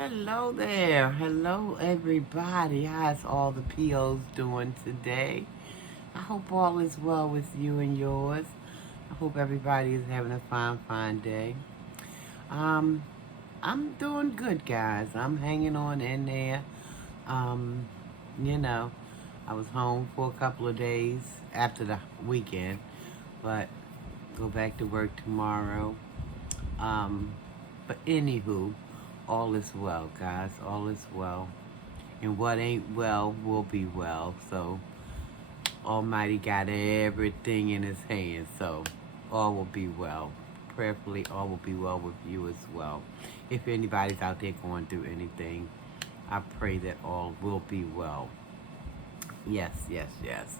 Hello there. Hello, everybody. How's all the POs doing today? I hope all is well with you and yours. I hope everybody is having a fine day. Um, I'm doing good, guys. I'm hanging on in there. Um, you know, I was home for a couple of days after the weekend, but go back to work tomorrow. Um, but anywho, all is well, guys. All is well. And what ain't well will be well. So Almighty got everything in his hands. So all will be well. Prayerfully, all will be well with you as well. If anybody's out there going through anything, I pray that all will be well. Yes, yes, yes.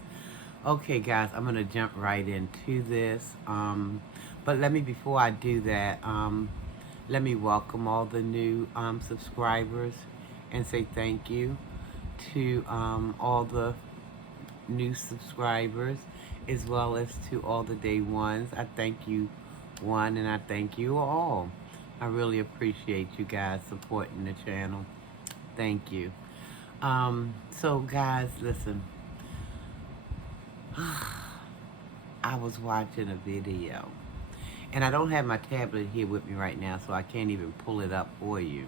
Okay, guys, I'm gonna jump right into this. But let me, before I do that, let me welcome all the new subscribers and say thank you to all the new subscribers as well as to all the day ones. I thank you, one, and I thank you all. I really appreciate you guys supporting the channel. Thank you. So, guys, listen. I was watching a video, and I don't have my tablet here with me right now, so I can't even pull it up for you.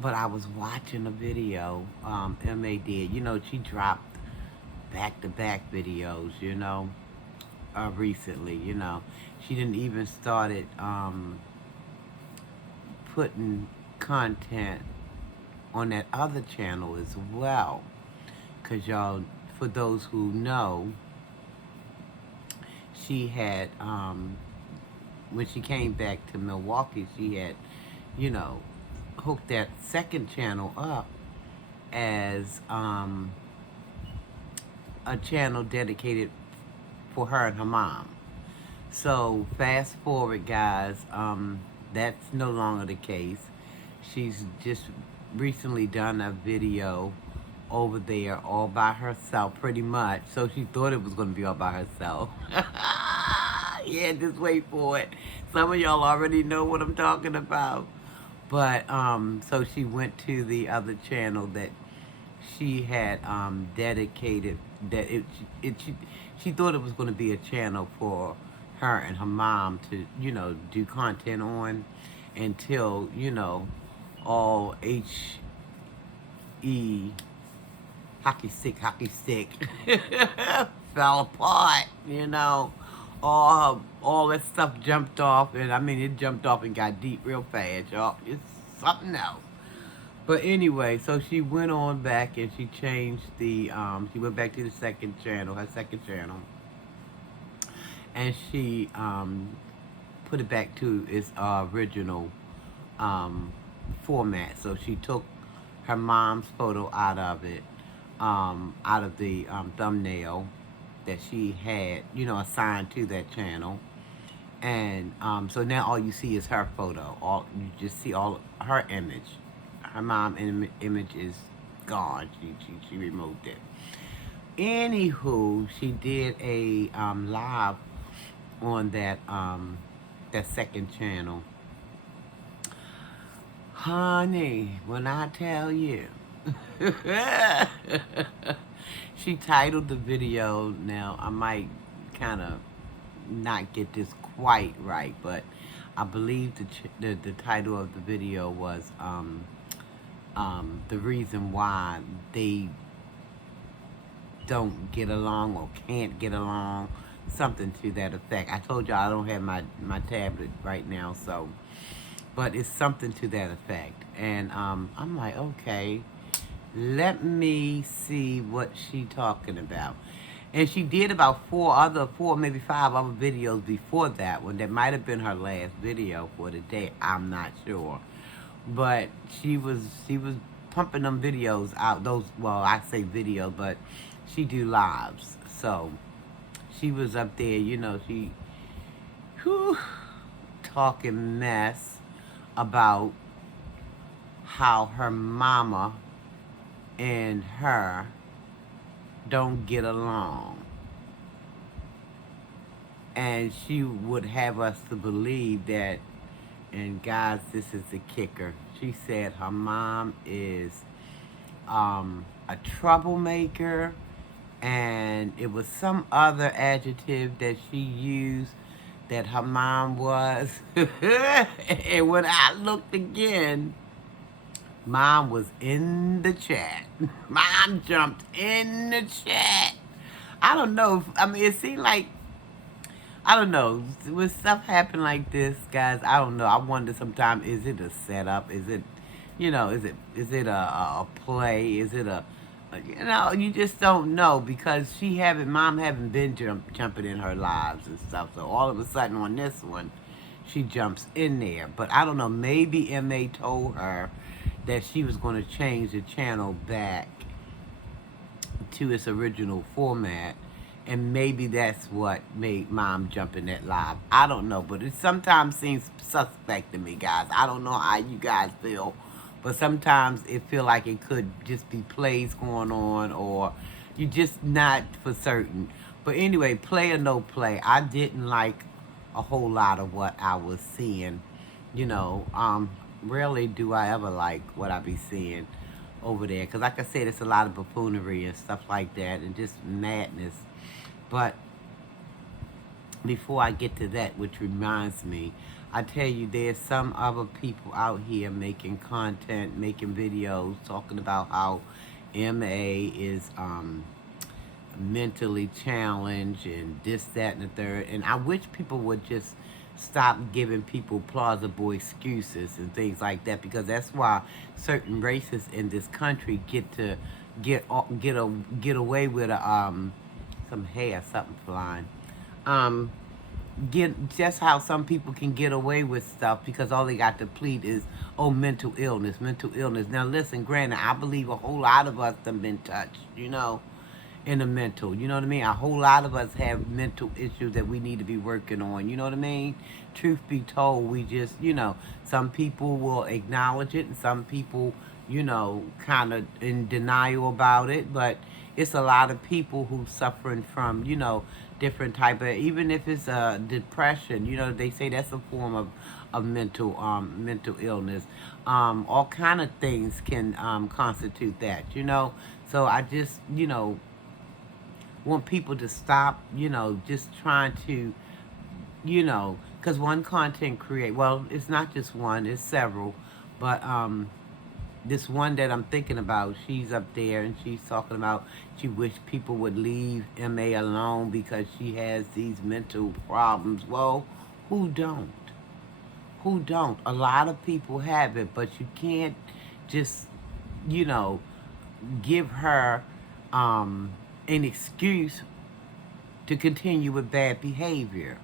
But I was watching a video MA did. You know, she dropped back-to-back videos, recently, She didn't even started putting content on that other channel as well. Because y'all, for those who know, she had, when she came back to Milwaukee, she had, you know, hooked that second channel up as a channel dedicated for her and her mom. So fast forward, guys, that's no longer the case. She's just recently done a video over there all by herself, pretty much. So she thought it was going to be all by herself. Yeah, just wait for it. Some of y'all already know what I'm talking about. But so she went to the other channel that she had dedicated, that she thought it was going to be a channel for her and her mom to, do content on until, all HE, hockey stick, fell apart, all that stuff jumped off, and I mean, it jumped off and got deep real fast, y'all. It's something else. But anyway, so she went on back and she changed she went back to the second channel, her second channel, and she put it back to its original format. So she took her mom's photo out of it, out of the thumbnail that she had, assigned to that channel. And so now all you see is her photo. All you just see all her image. Her mom image is gone. She removed it. Anywho, she did a live on that second channel. Honey, when I tell you, she titled the video. Now I might kind of not get this quite right, but I believe the title of the video was the reason why they don't get along or can't get along, something to that effect. I told y'all I don't have my tablet right now, so, but it's something to that effect. And I'm like, okay, let me see what she talking about. And she did about four, maybe five other videos before that one. That might have been her last video for the day. I'm not sure. But she was pumping them videos out. Those, well, I say videos, but she do lives. So she was up there, whew, talking mess about how her mama and her don't get along. And she would have us to believe that And guys, this is the kicker. She said her mom is a troublemaker, and it was some other adjective that she used that her mom was. And when I looked again, Mom was in the chat. Mom jumped in the chat. I don't know. I mean, it seemed like, I don't know. When stuff happen like this, guys, I don't know. I wonder sometimes, is it a setup? Is it, is it a play? Is it you just don't know, because mom haven't been jumping in her lives and stuff. So all of a sudden on this one, she jumps in there. But I don't know, maybe MA told her that she was going to change the channel back to its original format, and maybe that's what made Mom jump in that live. I don't know, but it sometimes seems suspect to me, guys. I don't know how you guys feel, but sometimes it feel like it could just be plays going on, or you just not for certain. But anyway, play or no play, I didn't like a whole lot of what I was seeing. Rarely do I ever like what I be seeing over there, because like I said, it's a lot of buffoonery and stuff like that, and just madness. But before I get to that, which reminds me, I tell you, there's some other people out here making content, making videos, talking about how MA is mentally challenged and this, that, and the third. And I wish people would just stop giving people plausible excuses and things like that, because that's why certain races in this country get away with some hair, something flying. Just how some people can get away with stuff because all they got to plead is, oh, mental illness, mental illness. Now listen, granted, I believe a whole lot of us have been touched, in the mental. You know what I mean? A whole lot of us have mental issues that we need to be working on. You know what I mean? Truth be told, we just, some people will acknowledge it, and some people, kind of in denial about it. But it's a lot of people who suffering from, different type of, even if it's depression, they say that's a form of mental illness. All kind of things can constitute that, So I just, want people to stop, just trying to, because one content well, it's not just one, it's several, but this one that I'm thinking about, she's up there and she's talking about she wish people would leave MA alone because she has these mental problems. Well, who don't? Who don't? A lot of people have it, but you can't just, give her an excuse to continue with bad behavior,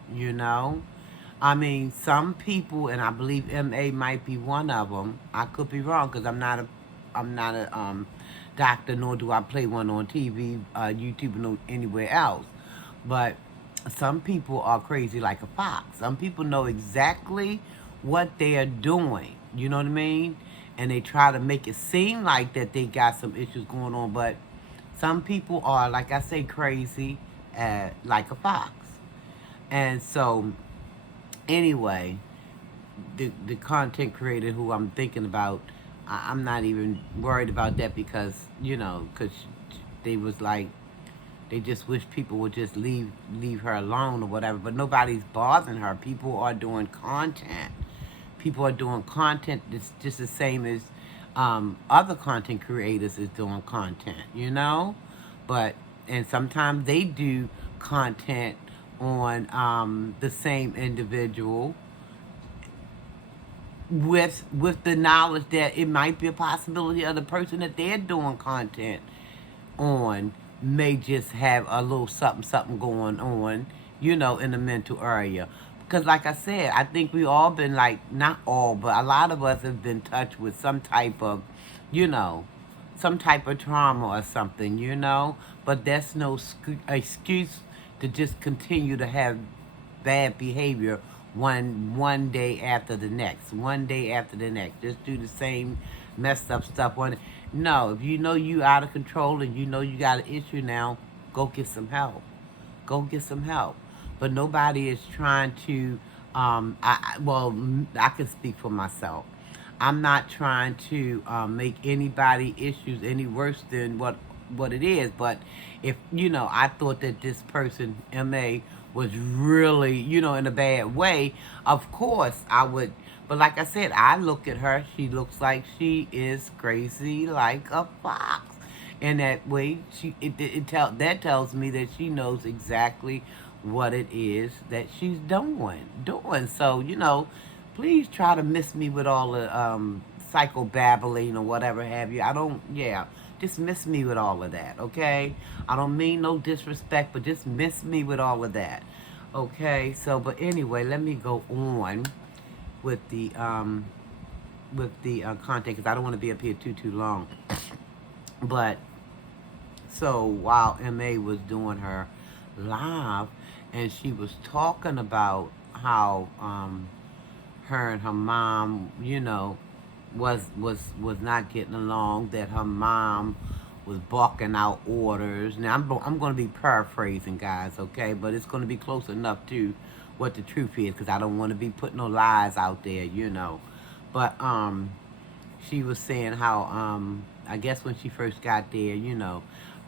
I mean, some people, and I believe MA might be one of them. I could be wrong because I'm not a doctor, nor do I play one on TV, YouTube, or anywhere else. But some people are crazy like a fox. Some people know exactly what they are doing. You know what I mean? And they try to make it seem like that they got some issues going on, but some people are, like I say, crazy like a fox. And so, anyway, the content creator who I'm thinking about, I'm not even worried about that because, because they was like, they just wish people would just leave her alone or whatever. But nobody's bothering her. People are doing content. People are doing content that's just the same as other content creators is doing content, But, and sometimes they do content on the same individual with the knowledge that it might be a possibility of the person that they're doing content on may just have a little something going on, in the mental area. Because like I said, I think we all been like, not all, but a lot of us have been touched with some type of, some type of trauma or something, But that's no excuse to just continue to have bad behavior one day after the next. One day after the next. Just do the same messed up stuff. No, if you know you out of control and you know you got an issue now, go get some help. Go get some help. But nobody is trying to Well, I can speak for myself. I'm not trying to make anybody issues any worse than what it is. But if I thought that this person was really in a bad way, of course I would. But like I said, I look at her. She looks like she is crazy like a fox. And that way, that tells me that she knows exactly what it is that she's doing. So please try to miss me with all the psychobabbling or whatever have you. I don't. Yeah, just miss me with all of that. Okay. I don't mean no disrespect, but just miss me with all of that. Okay. So, but anyway, let me go on with the content because I don't want to be up here too long. But so while MA was doing her live, and she was talking about how her and her mom, was not getting along. That her mom was barking out orders. Now I'm going to be paraphrasing, guys, okay? But it's going to be close enough to what the truth is because I don't want to be putting no lies out there. But she was saying how I guess when she first got there,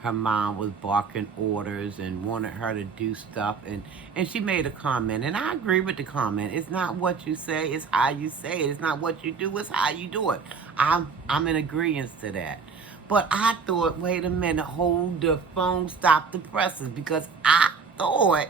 her mom was barking orders and wanted her to do stuff, and she made a comment, and I agree with the comment. It's not what you say, it's how you say it. It's not what you do, it's how you do it. I'm in agreement to that. But I thought, wait a minute, hold the phone, stop the presses, because I thought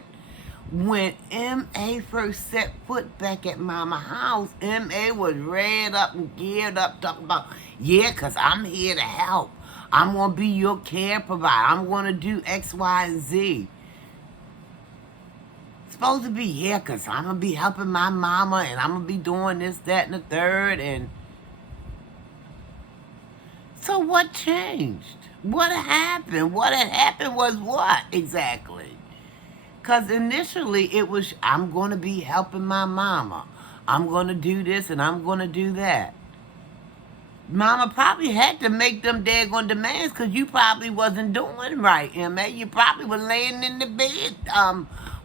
when M.A. first set foot back at Mama house, M.A. was read up and geared up, talking about, yeah, because I'm here to help. I'm going to be your care provider. I'm going to do X, Y, and Z. Supposed to be here because I'm going to be helping my mama and I'm going to be doing this, that, and the third. And so what changed? What happened? What had happened was what exactly? Because initially it was, I'm going to be helping my mama. I'm going to do this and I'm going to do that. Mama probably had to make them daggone demands because you probably wasn't doing right, M.A. You probably was laying in the bed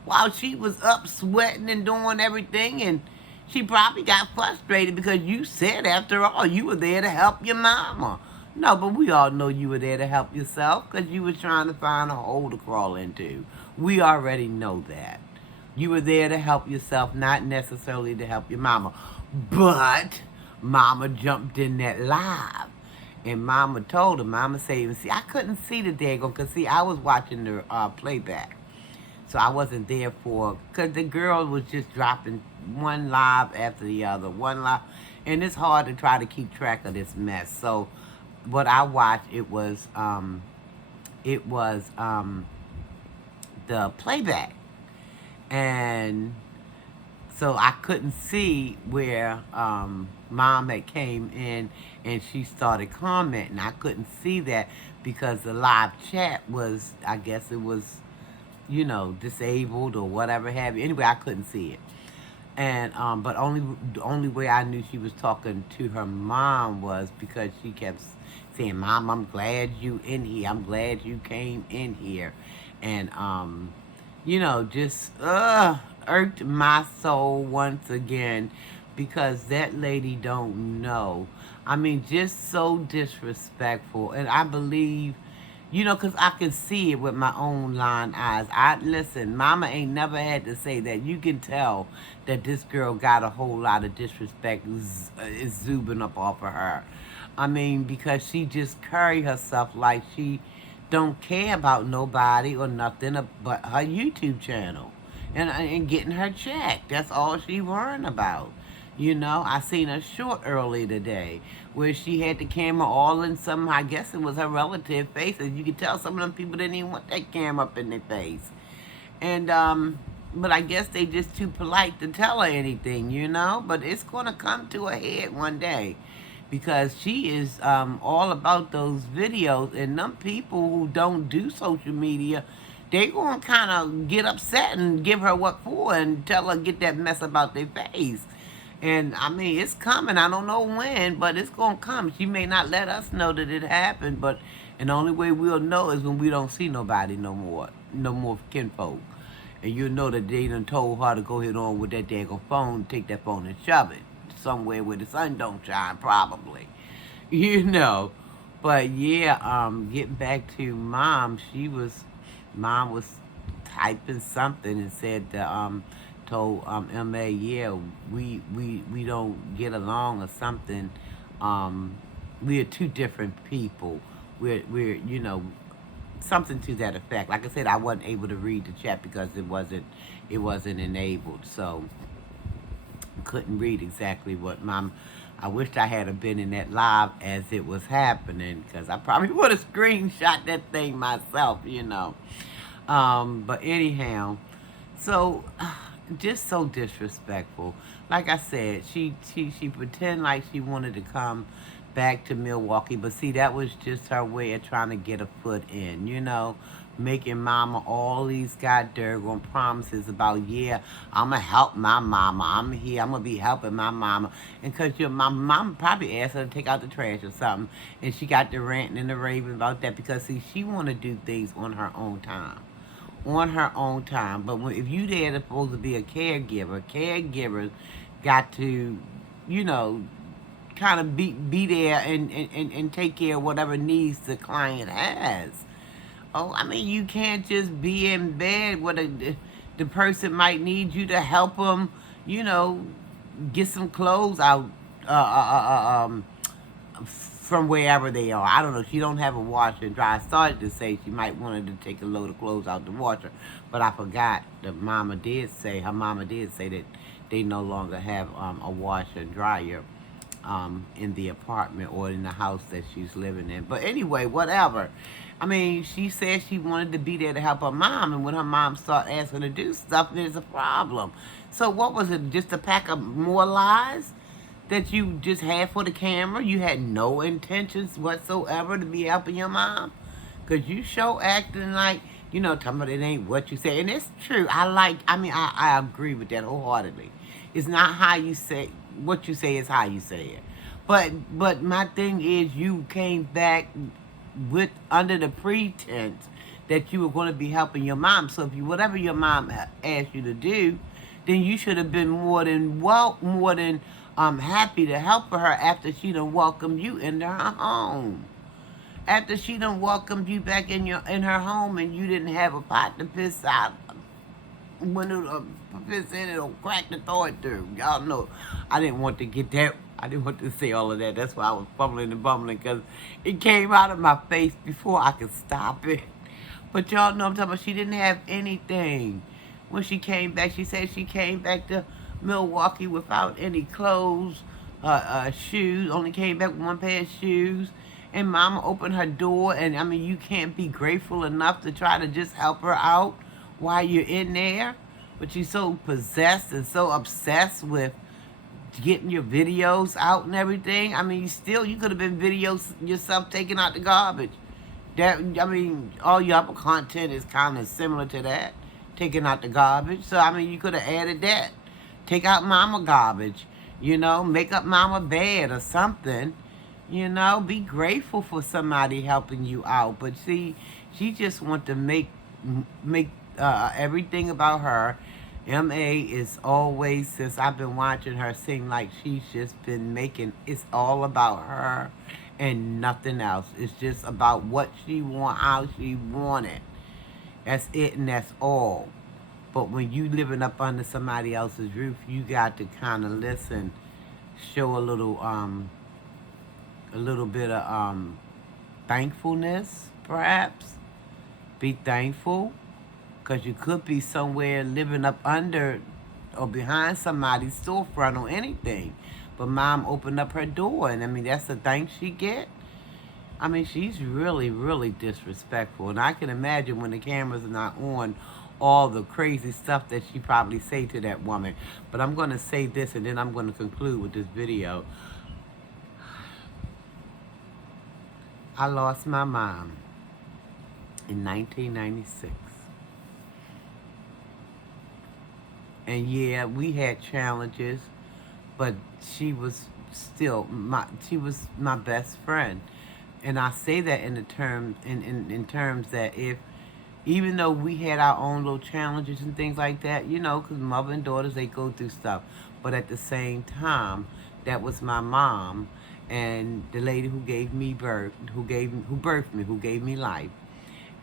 while she was up sweating and doing everything, and she probably got frustrated because you said, after all, you were there to help your mama. No, but we all know you were there to help yourself because you were trying to find a hole to crawl into. We already know that. You were there to help yourself, not necessarily to help your mama. But Mama jumped in that live, and Mama told her, Mama said, see, I couldn't see the daggone, because see, I was watching the playback. So I wasn't there because the girl was just dropping one live after the other, one live. And it's hard to try to keep track of this mess. So what I watched, it was the playback. And so I couldn't see where Mom had came in and she started commenting. I couldn't see that because the live chat was, I guess it was, disabled or whatever have you. Anyway, I couldn't see it. And but the only way I knew she was talking to her mom was because she kept saying, Mom, I'm glad you in here. I'm glad you came in here. And just irked my soul once again because that lady don't know. I mean, just so disrespectful. And I believe, because I can see it with my own lying eyes. Listen, Mama ain't never had to say that. You can tell that this girl got a whole lot of disrespect is zooming up off of her. I mean, because she just carry herself like she don't care about nobody or nothing but her YouTube channel and getting her check. That's all she worrying about. I seen a short earlier today where she had the camera all in some, I guess it was her relative face. And you could tell some of them people didn't even want that camera up in their face. And, but I guess they just too polite to tell her anything, But it's going to come to a head one day. Because she is all about those videos. And them people who don't do social media, they going to kind of get upset and give her what for and tell her get that mess about their face. And, I mean, it's coming. I don't know when, but it's going to come. She may not let us know that it happened, and the only way we'll know is when we don't see nobody no more kinfolk. And you know that they done told her to go ahead on with that daggone phone, take that phone and shove it somewhere where the sun don't shine, probably. You know. But yeah, getting back to mom, mom was typing something and said that, told MA, yeah, we don't get along or something. We are two different people. We're something to that effect. Like I said, I wasn't able to read the chat because it wasn't enabled, so couldn't read exactly what mom. I wished I had been in that live as it was happening, because I probably would have screenshot that thing myself. But anyhow, so just so disrespectful. Like I said, she pretended like she wanted to come back to Milwaukee, but see, that was just her way of trying to get a foot in. Making mama all these goddamn promises about, yeah, I'm gonna help my mama. I'm here. I'm gonna be helping my mama. And because my mama probably asked her to take out the trash or something, and she got the ranting and the raving about that because, see, she want to do things on her own time. On her own time. But if you there supposed to be a caregivers got to, you know, kind of be there and take care of whatever needs the client has. Oh, I mean, you can't just be in bed with the person might need you to help them, you know, get some clothes out from wherever they are. I don't know. She don't have a washer and dryer. I started to say she might wanted to take a load of clothes out the washer, but I forgot that her mama did say that they no longer have a washer and dryer in the apartment or in the house that she's living in. But anyway, whatever. I mean, she said she wanted to be there to help her mom, and when her mom started asking her to do stuff, there's a problem. So what was it? Just a pack of more lies that you just had for the camera? You had no intentions whatsoever to be helping your mom? Because you show acting like, talking about it ain't what you say. And it's true. I agree with that wholeheartedly. It's not how you say, what you say is how you say it. But my thing is, you came back with under the pretense that you were going to be helping your mom. So if whatever your mom asked you to do, then you should have been more than happy to help her after she done welcomed you into her home. After she done welcomed you back in her home, and you didn't have a pot to piss out, when it piss in, it'll crack the toilet through. Y'all know, I didn't want to get that. I didn't want to say all of that. That's why I was fumbling and bumbling, because it came out of my face before I could stop it. But y'all know I'm talking about. She didn't have anything. When she came back, she said she came back to Milwaukee without any clothes, shoes. Only came back with one pair of shoes. And mama opened her door, and I mean, you can't be grateful enough to try to just help her out while you're in there. But you're so possessed and so obsessed with getting your videos out and everything. I mean, you could have been videos yourself taking out the garbage. All your other content is kind of similar to that, taking out the garbage. So, I mean, you could have added that. Take out mama garbage, make up mama bed or something, be grateful for somebody helping you out. But see, she just want to make everything about her. MA is always, since I've been watching her, seem like she's just been making, it's all about her and nothing else. It's just about what she want, how she want it. That's it, and that's all. But when you living up under somebody else's roof, you got to kind of listen, show a little bit of thankfulness, perhaps. Be thankful, because you could be somewhere living up under or behind somebody's storefront or anything. But mom opened up her door, and I mean, that's the thanks she get. I mean, she's really, really disrespectful. And I can imagine when the cameras are not on, all the crazy stuff that she probably say to that woman. But I'm going to say this, and then I'm going to conclude with this video. I lost my mom in 1996. And yeah, we had challenges, but she was still my best friend. And I say that in the terms that if even though we had our own little challenges and things like that, you know, because mother and daughters, they go through stuff. But at the same time, that was my mom and the lady who gave me birth, who birthed me, who gave me life.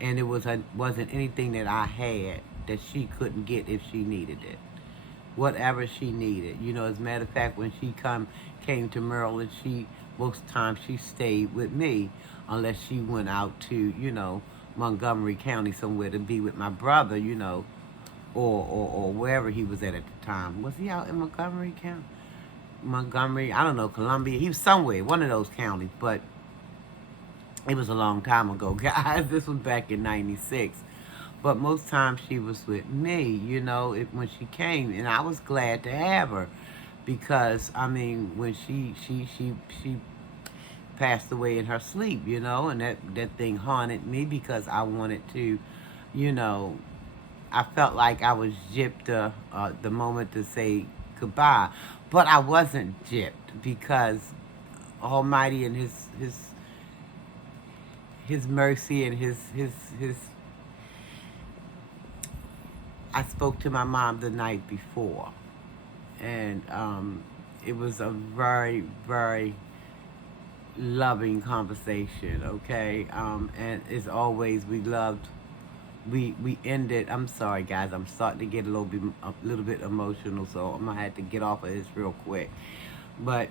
And it wasn't anything that I had that she couldn't get if she needed it, whatever she needed. You know, as a matter of fact, when she came to Maryland, most times she stayed with me, unless she went out to, you know, Montgomery County somewhere to be with my brother, you know, or wherever he was at the time. Was he out in Montgomery County? Montgomery, I don't know, Columbia. He was somewhere, one of those counties, but it was a long time ago, guys. This was back in '96. But most times she was with me, you know, when she came, and I was glad to have her, because I mean, when she passed away in her sleep, you know, and that thing haunted me, because I wanted to, you know, I felt like I was gypped the moment to say goodbye, but I wasn't gypped, because Almighty and His mercy and His I spoke to my mom the night before, and it was a very, very loving conversation, okay? And as always, we ended. I'm sorry, guys. I'm starting to get a little bit emotional, so I'm gonna have to get off of this real quick. But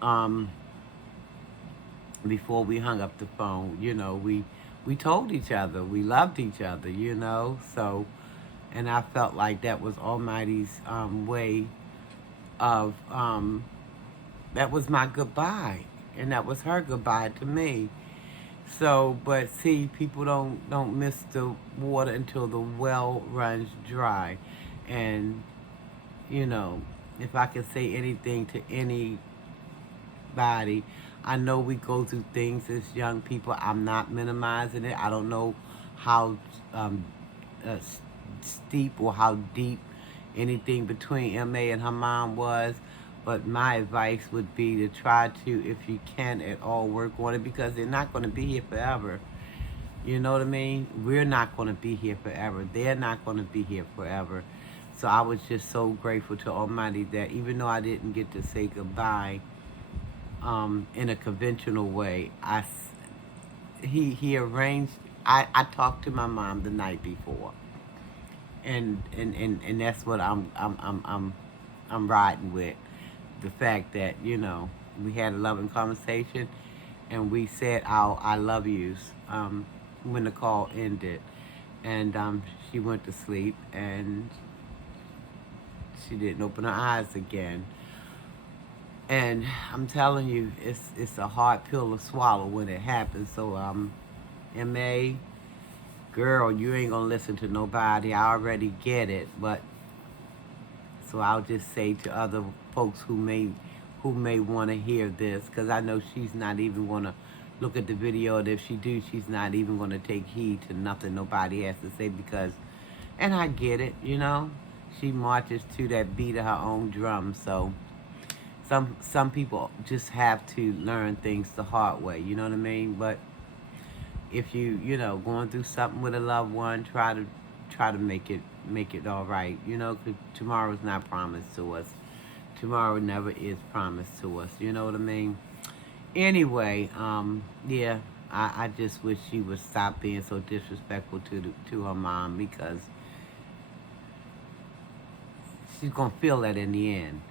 um, before we hung up the phone, you know, we told each other we loved each other, you know. So, and I felt like that was Almighty's way of that was my goodbye, and that was her goodbye to me. So, but see, people don't miss the water until the well runs dry, and you know, if I could say anything to anybody, I know we go through things as young people. I'm not minimizing it. I don't know how uh, steep or how deep anything between MA and her mom was, but my advice would be to try to, if you can at all, work on it, because they're not going to be here forever. You know what I mean? We're not going to be here forever. They're not going to be here forever. So I was just so grateful to Almighty that even though I didn't get to say goodbye in a conventional way, he arranged. I talked to my mom the night before, and that's what I'm riding with, the fact that, you know, we had a loving conversation, and we said our I love yous when the call ended, and she went to sleep, and she didn't open her eyes again. And I'm telling you, it's a hard pill to swallow when it happens. So Ma, girl, you ain't gonna listen to nobody. I already get it, but so I'll just say to other folks who may want to hear this, because I know she's not even gonna look at the video, and if she do, she's not even gonna take heed to nothing nobody has to say, because, and I get it, you know, she marches to that beat of her own drum. So some people just have to learn things the hard way, you know what I mean? But if you know, going through something with a loved one, try to make it all right, you know, 'cause tomorrow's not promised to us. Tomorrow never is promised to us, you know what I mean? Anyway, yeah, I just wish she would stop being so disrespectful to her mom, because she's gonna feel that in the end.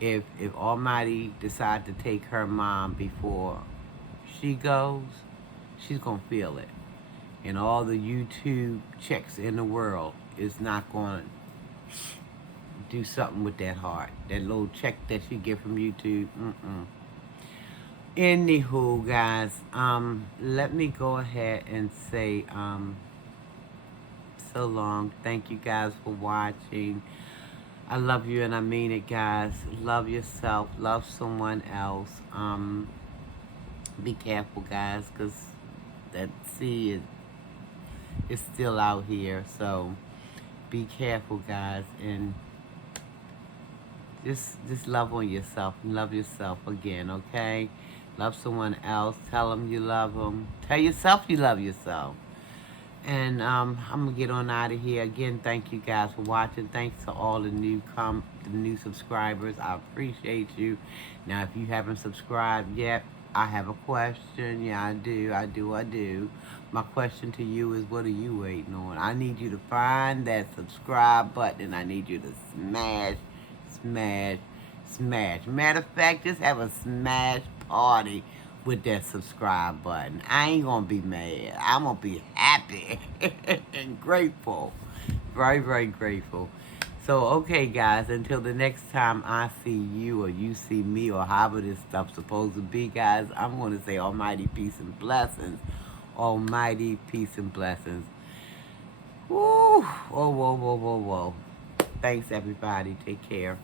If Almighty decide to take her mom before she goes, she's gonna feel it. And all the YouTube checks in the world is not gonna do something with that heart. That little check that she get from YouTube. Anywho, guys, let me go ahead and say so long. Thank you guys for watching. I love you, and I mean it, guys. Love yourself. Love someone else. Be careful, guys, because that sea is still out here. So be careful, guys, and just love on yourself. Love yourself again, okay? Love someone else. Tell them you love them. Tell yourself you love yourself. And I'm gonna get on out of here. Again, thank you guys for watching. Thanks to all the new subscribers. I appreciate you. Now, if you haven't subscribed yet, I have a question. Yeah, I do. I do. My question to you is, what are you waiting on? I need you to find that subscribe button, and I need you to smash, smash, smash. Matter of fact, just have a smash party with that subscribe button. I ain't gonna be mad. I'm gonna be happy and grateful. Very, very grateful. So, okay, guys, until the next time I see you or you see me or however this stuff's supposed to be, guys, I'm going to say almighty peace and blessings. Almighty peace and blessings. Woo! Whoa, whoa, whoa, whoa, whoa. Thanks, everybody. Take care.